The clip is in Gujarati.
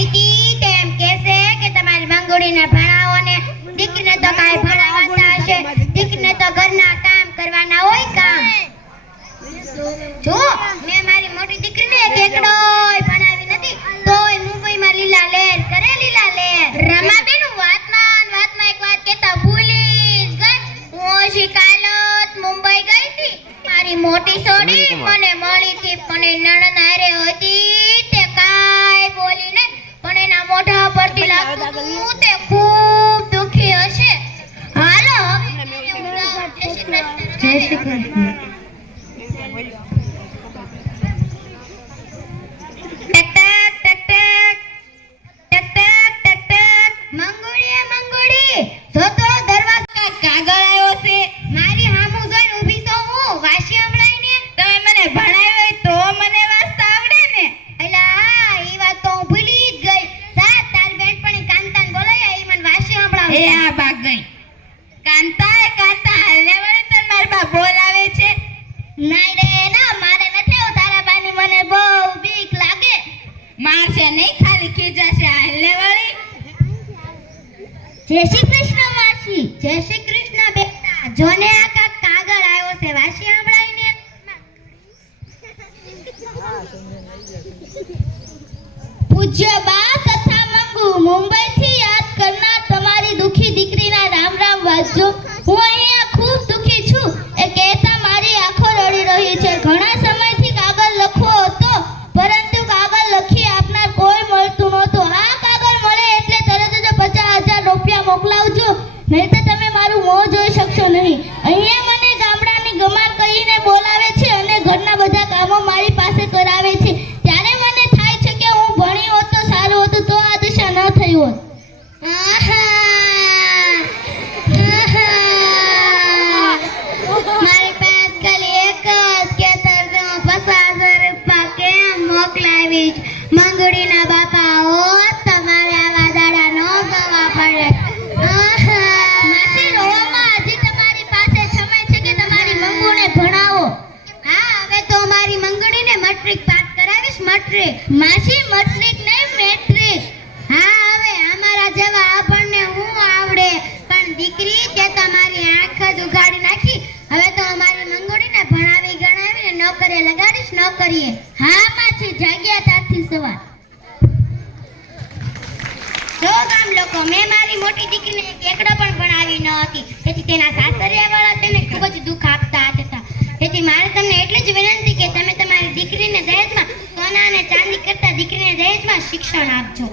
આવી હતી તેમ કહેશે કે તમારી મંગોડીને ભણાવો ને દીકરીને તો કાંઈ ભણાવતા હશે, દીકરીને તો ઘરના કામ કરવાના હોય કામ. જો મેં મારી મોટી દીકરીને એકડોય ભણાવી નથી તોય મુંબઈમાં લીલા લહેર કરે લીલા લહેર. રમાબેન વાતમાં એક વાત કહેતા ભૂલી જ ગઈ. હું શિકાલત મુંબઈ ગઈ હતી. મારી મોટી સોડી મને મળી હતી પણ એ નણંદ હારે હતી તે કાંઈ બોલી નહીં પણ એના મોઢા પરથી લાગતું હતું તે ખૂબ દુખી હશે. હાલો જય શ્રી કૃષ્ણ. જય શ્રી કૃષ્ણ માસી. જય શ્રી કૃષ્ણ બેટા. જોને આ કાગળ આવ્યો છે વાસી સાંભળાઈને. પૂજ્ય બા તથા મંગુ મુંબઈ થી યાદ કરનાર તમારી દુખી દીકરીના રામ રામ વાંચજો. હું અહીંયા ખૂબ દુખી છું એ કહેતા મારી આંખો રડી રહી છે. ઘણા સમયથી કાગળ લખવો હતો પરંતુ કાગળ લખી આપનાર કોઈ મળતું નહોતું. આ કાગળ મળે એટલે તરત જ 50,000 રૂપિયા મોકલાવજો નહીં તો તમે મારું મોં જોઈ શકશો નહીં. અહીંયા મને ગામડાની ગમાર કહીને બોલાવે છે અને ઘરના બધા કામો મારી પાસે કરાવે છે. ત્યારે મને થાય છે કે હું ભણી હોત તો સારું હતું તો આ દશા ન થઈ હોત. મારી પાસે ખાલી એક જ ખેતર છે. 50,000 રૂપિયા કેમ મોકલાવીશ? મંગળીના બાપા હોત તમારે આવા દાડા ન ગવા પડે. માસી રોવામાં હજી તમારી પાસે સમય છે કે તમારી મંગુને ભણાવો. હા હવે તો મારી મંગળીને મેટ્રિક પાસ કરાવીશ. મેટ્રિક માસી મેટ્રિક નહીં મેટ્રિક. હા હવે અમારા જેવા આપણને હું આવડે પણ દીકરી તે તમારી આંખ જ ઉગાડી નાખી. હવે તો અમારી મંગળીને ભણાવી ગણાવીને નોકરીએ લગાડીશ. નોકરીએ હા માસી જાગ્યા તારથી સવાર. જો ગામ લોકો મેં મારી મોટી દીકરીને એકડો પણ ભણાવી ન હતી તેથી તેના સાસરિયાવાળા તેને ખૂબ જ દુઃખ આપતા હતા. તેથી મારે તમને એટલી જ વિનંતી કે તમે તમારી દીકરીને દહેજમાં સોના અને ચાંદી કરતા દીકરીને દહેજમાં શિક્ષણ આપજો.